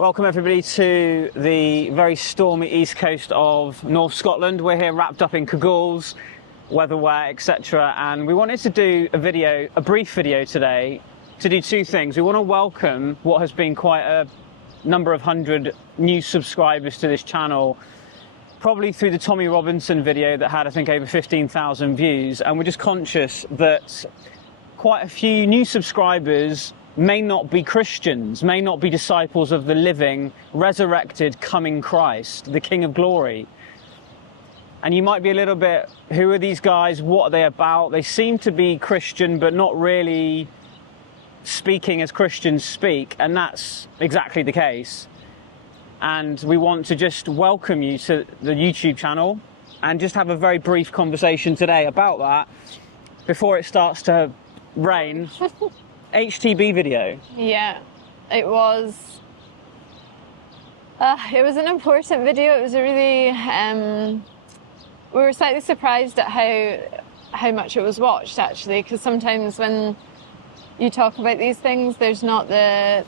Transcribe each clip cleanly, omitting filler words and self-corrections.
Welcome everybody to the very stormy east coast of North Scotland. We're here wrapped up in cagoule, weatherwear, etc. And we wanted to do a brief video today to do two things. We want to welcome what has been quite a number of hundred new subscribers to this channel, probably through the Tommy Robinson video that had, I think, over 15,000 views. And we're just conscious that quite a few new subscribers may not be Christians, may not be disciples of the living, resurrected, coming Christ, the King of Glory. And you might be a little bit, who are these guys? What are they about? They seem to be Christian, but not really speaking as Christians speak. And that's exactly the case. And we want to just welcome you to the YouTube channel and just have a very brief conversation today about that before it starts to rain. HTB video. Yeah, it was an important video. It was a really, we were slightly surprised at how much it was watched, actually, because sometimes when you talk about these things, there's not the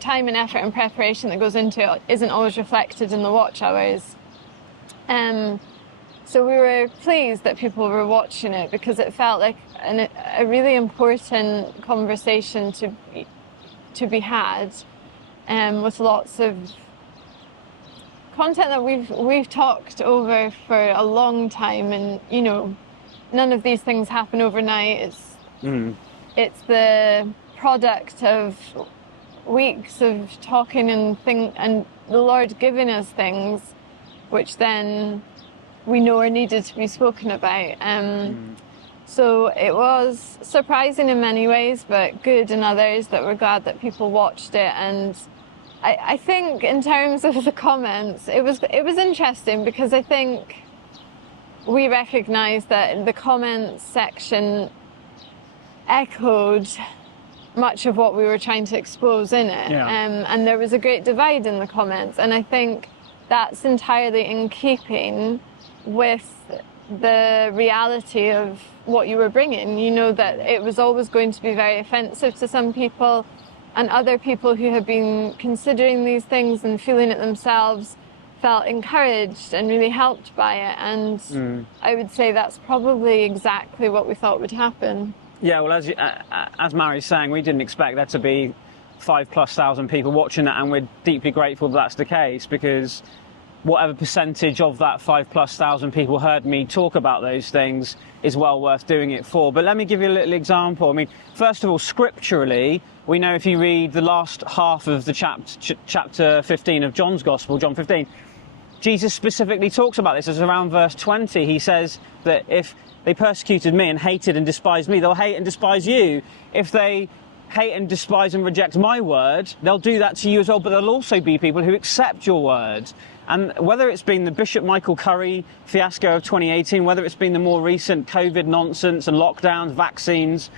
time and effort and preparation that goes into it isn't always reflected in the watch hours. So we were pleased that people were watching it because it felt like a really important conversation to be had, with lots of content that we've talked over for a long time, and none of these things happen overnight. It's the product of weeks of talking and the Lord giving us things, which then we know are needed to be spoken about. So it was surprising in many ways, but good in others, that we're glad that people watched it. And I think in terms of the comments, it was interesting, because I think we recognised that the comments section echoed much of what we were trying to expose in it. Yeah. And there was a great divide in the comments, and I think that's entirely in keeping with the reality of what you were bringing. That it was always going to be very offensive to some people, and other people who have been considering these things and feeling it themselves felt encouraged and really helped by it. And I would say that's probably exactly what we thought would happen. Yeah, well, as Mairi's saying, we didn't expect there to be 5,000+ people watching that, and we're deeply grateful that that's the case, because whatever percentage of that 5,000+ people heard me talk about those things is well worth doing it for. But let me give you a little example. I mean, first of all, scripturally, we know if you read the last half of the chapter 15 of John's Gospel, John 15, Jesus specifically talks about this. It's around verse 20. He says that if they persecuted me and hated and despised me, they'll hate and despise you. If they hate and despise and reject my word, they'll do that to you as well, but there'll also be people who accept your word. And whether it's been the Bishop Michael Curry fiasco of 2018, whether it's been the more recent COVID nonsense and lockdowns, vaccines,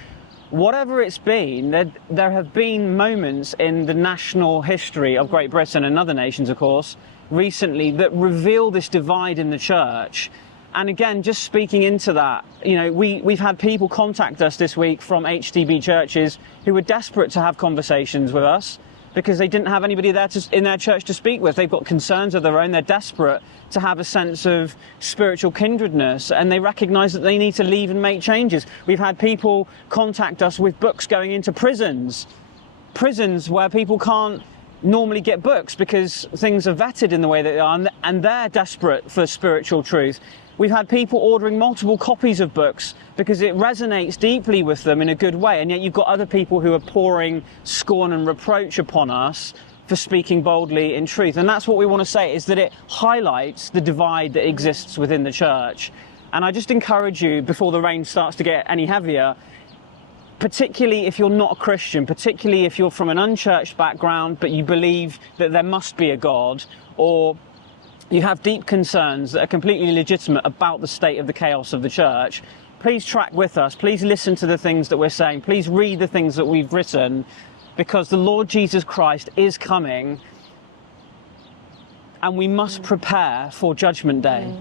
whatever it's been, there have been moments in the national history of Great Britain and other nations, of course, recently, that reveal this divide in the church. And again, just speaking into that, we've had people contact us this week from HTB churches who were desperate to have conversations with us because they didn't have anybody there in their church to speak with. They've got concerns of their own. They're desperate to have a sense of spiritual kindredness, and they recognise that they need to leave and make changes. We've had people contact us with books going into prisons where people can't normally get books because things are vetted in the way that they are, and they're desperate for spiritual truth. We've had people ordering multiple copies of books because it resonates deeply with them in a good way, and yet you've got other people who are pouring scorn and reproach upon us for speaking boldly in truth. And that's what we want to say, is that it highlights the divide that exists within the church. And I just encourage you, before the rain starts to get any heavier, particularly if you're not a Christian, particularly if you're from an unchurched background but you believe that there must be a God, or you have deep concerns that are completely legitimate about the state of the chaos of the church, please track with us. Please listen to the things that we're saying. Please read the things that we've written, because the Lord Jesus Christ is coming and we must prepare for Judgment Day.